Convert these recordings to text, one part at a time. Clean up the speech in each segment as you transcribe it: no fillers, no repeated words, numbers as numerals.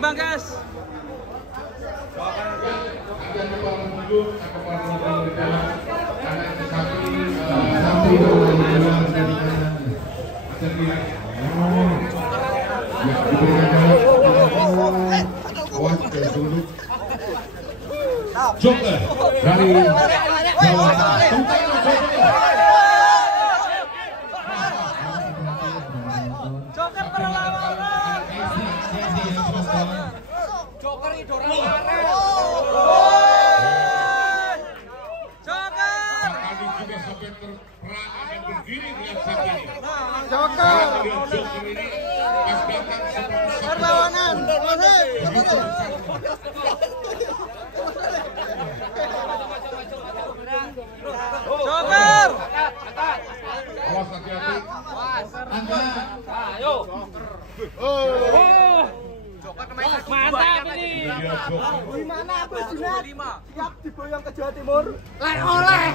Bangkas. Joker dari Jawa Tengah. Joker berlawanan. Joker idola kemarin. Joker. Tadi juga sampai terperang akan berdiri dengan saat ini. Joker. Joker ini pas datang seperti Berlawanan. Joker. awas hati-hati. Angga. Ayo. Mantap ini. Dia Joker. Gimana Abah Junat? Siap diboyong ke Jawa Timur? Oleh.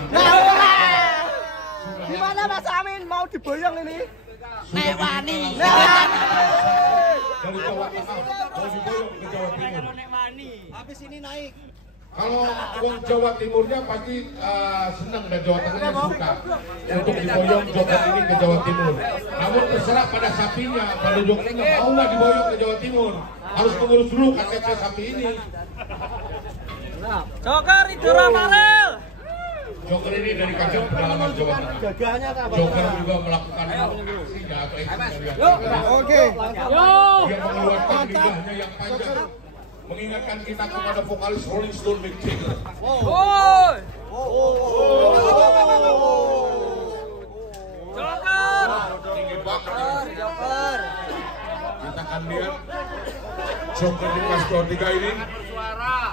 Gimana Mas Amin mau diboyong ini? Nek wani. Dari Jawa Tengah mau diboyong ke Jawa Timur. Habis ini naik. Kalau uang Jawa Timurnya pasti senang dan Jawa Tengahnya suka untuk diboyong Joker ini ke Jawa Timur. Namun terserah pada sapinya, pada Jokernya mau nggak diboyong ke Jawa Timur. Harus mengurus dulu KTP sapi ini. Joker idola Marel. Joker ini dari kajian pedalaman Jawa Tengah. Joker juga melakukan aksinya atau ekspresinya. Oke. Dia mengeluarkan lidahnya yang panjang, mengingatkan kita kepada vokalis Rolling Stone Mick Jagger. Woi. Joker. Tinggi banget. Joker. Kita akan lihat Joker di kelas 23 ini.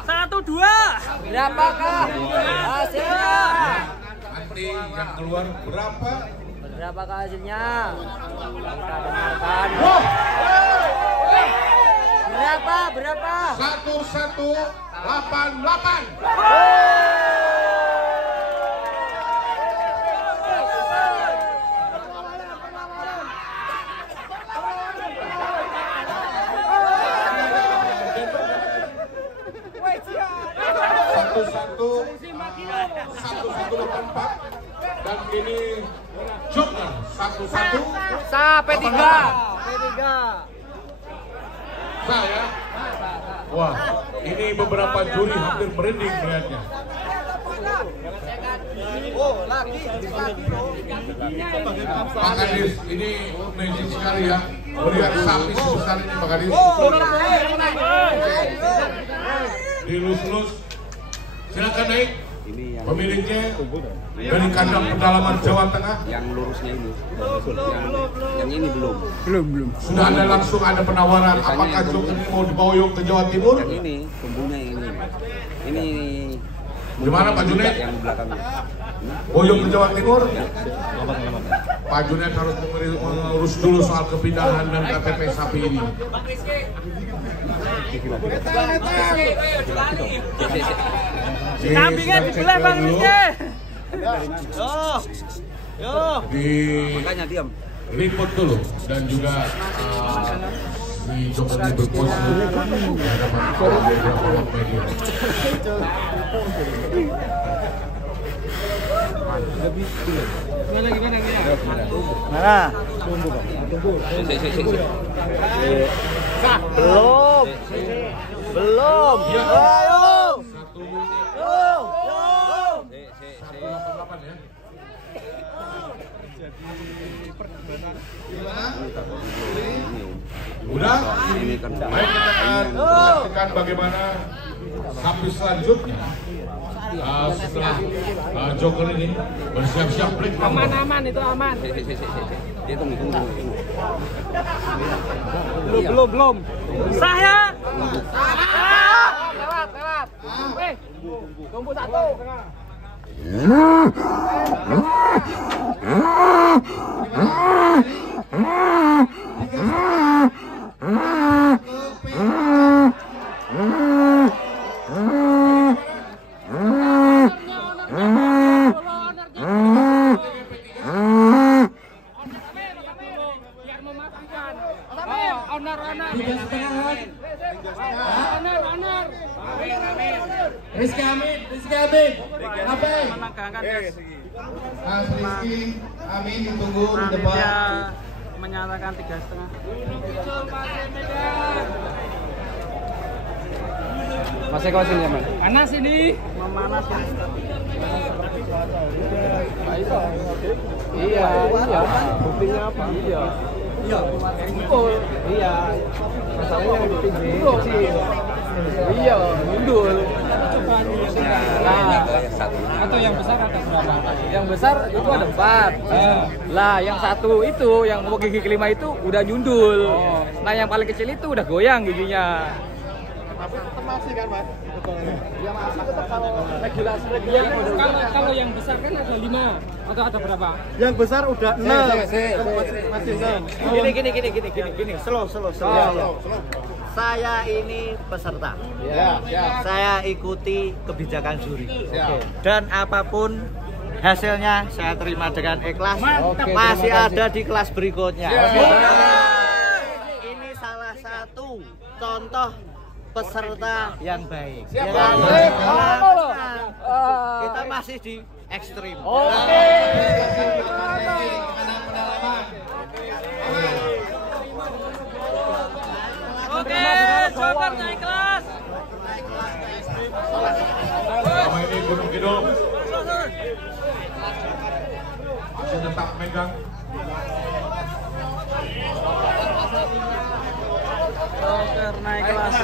1-2. Berapakah hasilnya? Nanti yang keluar berapa? Berapakah hasilnya? Kita dengarkan. Berapa? 1188. Satu 1184 dan ini Joker 11. P3. Saya. Wah, ini beberapa juri hampir merinding melihatnya. Pak Kadis, ini magic sekali ya. Melihat sapi sebesar ini Pak Kadis. Dilus-lus. Silakan naik. Pemiliknya dari kandang pedalaman Jawa Tengah. Yang lurusnya ini, yang ini belum. Sudah ada langsung ada penawaran. Apakah Joker ini mau diboyong ke Jawa Timur? Yang ini, tumbuhnya yang ini. Gimana Pak Junet? Yang belakang. Boyong ke Jawa Timur? Pak Junet harus mengurus dulu soal kepindahan dan KTP sapi ini. Kambingnya dibelah Bang Rizky. Makanya diam. Report dulu dan juga di Joker ini berpose di hadapan beberapa media. Mana? Belum. Ayo. 188 ya. Udah? Baik, kita akan menyaksikan bagaimana sapi selanjutnya setelah Joker ini bersiap-siap break. Aman itu aman. Dia tunggu. Belum. Saya. Lewat. Tunggu satu. Biar memastikan. Honor. 3,5-an. Honor. Rizky Amin. Apa? Menegangkan guys. Mas Rizky Amin ditunggu di Panitia depan. menyatakan 3,5. Mas Eko sini Mas. Panas ini. Memanas ya. Iya. Buktinya apa? Iya. Masalahnya yang tinggi. Iya, mundur. Atau yang besar ada berapa? Yang besar itu ada 4. Lah, yang satu itu, yang mau gigi kelima itu udah nyundul. Nah, yang paling kecil itu udah goyang giginya. Tapi tetap masih kan, Mas? Ya masih tetap kalau regulasi Kalau yang besar kan ada 5 atau ada berapa? Yang besar udah 6. Masih 6. Gini, slow. Saya ini peserta. Saya ikuti kebijakan juri. Dan apapun hasilnya saya terima dengan ikhlas. Masih ada di kelas berikutnya. Ini salah satu contoh peserta yang baik. Ya kan? Kita masih di ekstrim. Oke, Joker naik kelas. Sama ini Gunung Kidul masih tetap megang. Joker naik kelas.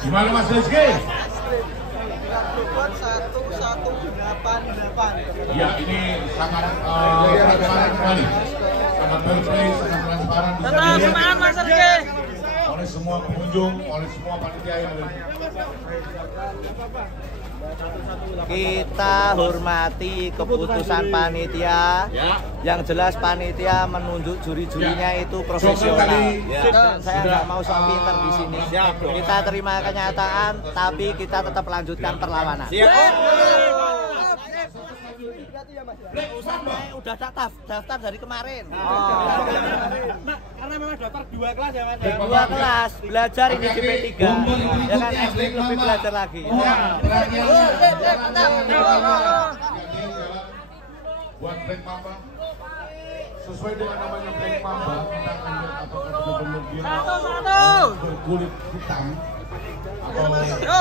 Gimana Mas Rizky? Buat 1188. Ya ini sangat transparan sekali. Sangat fair play, sangat transparan. Bisa Tetap dilihat semangat Mas Rizky. oleh semua pengunjung, oleh semua panitia yang ada. Kita hormati keputusan panitia. Yang jelas panitia menunjuk juri-jurinya itu profesional. Dan saya nggak mau sok pinter di sini. Kita terima kenyataan, tapi kita tetap lanjutkan perlawanan. Udah daftar dari kemarin. Karena memang daftar 2 kelas ya, Mas. 2 kelas, belajar ini di P3. Ya kan ekstrim lebih belajar lagi. Buat Black Mamba, sesuai dengan namanya Black Mamba, kita akan lihat apakah benar-benar dia berkulit hitam atau apa kita akan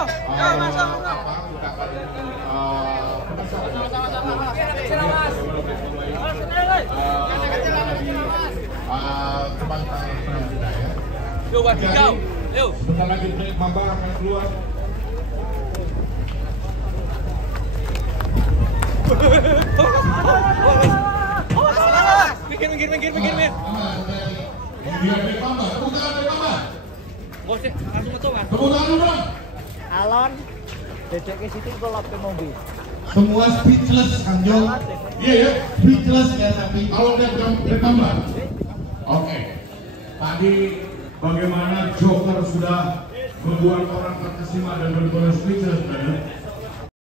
sebentar lagi Black Mamba akan keluar. Minggir. Dia Black Mamba, tepuk tangan Black Mamba. Bosnya langsung betul Mas. Tepuk tangan dulu. Alon, dedek ke situ kolop ke mobil. Semua speechless Anjol. Iya ya. Speechless ya tapi. Kalau dia Black Mamba. Oke. Tadi bagaimana Joker sudah membuat orang terkesima dan berburu speechless,